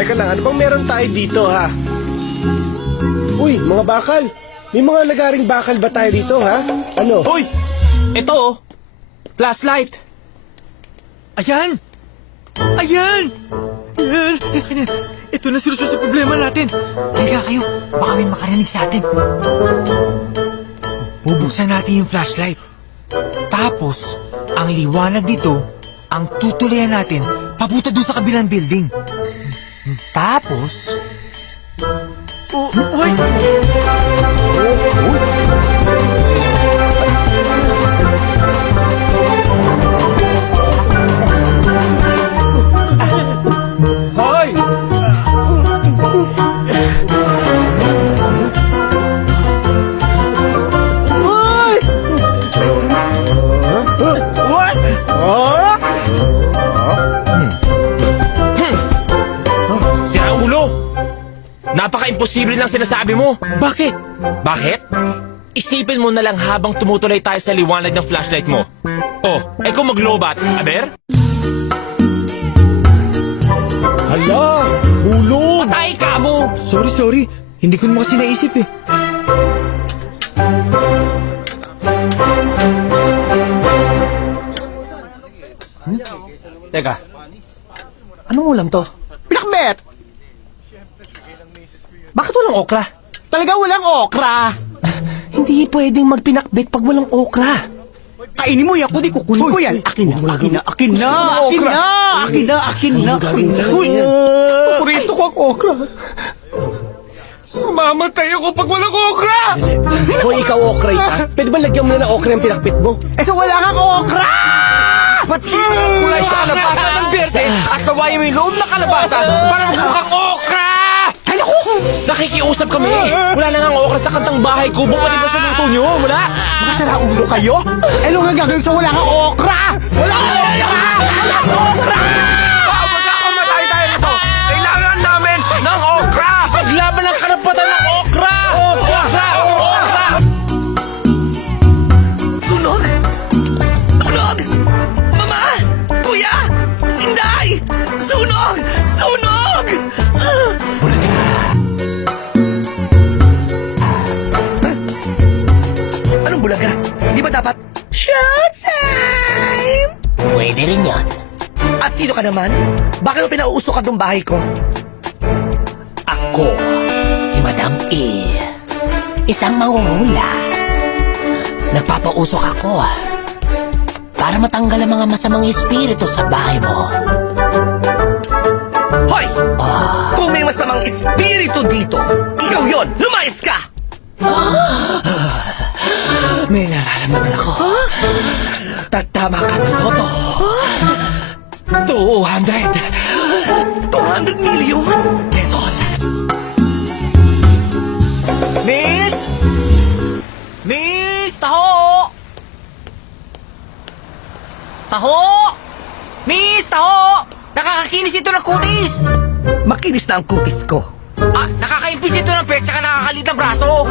Teka lang, ano bang meron tayo dito, ha? Uy, mga bakal. May mga lagaring bakal ba tayo dito, ha? Ano? Hoy! Ito oh! Flashlight! Ayan! Ayan! Ito na solusyon sa problema natin. Halika kayo, baka may makarinig sa atin. Bubuksan natin yung flashlight. Tapos, ang liwanag dito, ang tutulayan natin papunta doon sa kabilang building. Tapos... Uy! Hoy! Uy! What? Oh? Sira ulo! Napaka-imposible ng sinasabi mo! Bakit? Bakit? Isipin mo na lang habang tumutuloy tayo sa liwanag ng flashlight mo. Oh, eh kung maglobat, aber? Hala! Hulog! Patay ka mo! Sorry. Hindi ko naman kasi naisip eh. Teka, anong ulam to? Pinakbet! Bakit walang okra? Talaga walang okra! Hindi pwedeng magpinakbit pag walang okra. Kainin mo yan, kundi kukunin ko yan. Akin na! Paborito ko ang okra. Mamatay ako pag walang okra! Hoy, ikaw okray ka? Pwede ba lagyan mo na ng okray ang pinakbit mo? Eh, so wala kang okra! Ba't kulay sa kalabasan ng berde at kawain mo yung loob ng kalabasan para magmukhang okra? Ay, naku! Nakikiusap kami. Wala na nga okra sa kantang bahay ko. Bumalik ba sa luto nyo? Wala. Mga saraulo kayo? Eh, ano nga gagawin sa wala kang okra? Wala kang okra! Wala kang okra! Magkakamatay tayo nito. Kailangan namin ng okra. Paglaban ng karapatan ng okra. Okra! Okra! Sunog! Sunog! Mama! Kuya! Inday! Sunog! Sunog! Anong bulaga? Di ba dapat showtime? Pwede rin yan. At sino ka naman? Bakit mo pinauusok ka ng bahay ko? Ako, si Madam E. Isang mangungula. Nagpapausok ako para matanggal ang mga masamang espiritu sa bahay mo. Hoy! Kung may masamang espiritu dito, ikaw yon! Lumayas ka! May nararamdaman ako. Tatama ka ng loto. 200 200 million? pesos. Miss! Miss! Taho! Taho! Miss! Taho! Nakakakinis ito ng kutis! Makinis na ang kutis ko. Nakakaimpis ito ng pesa ka nakakalit ng braso!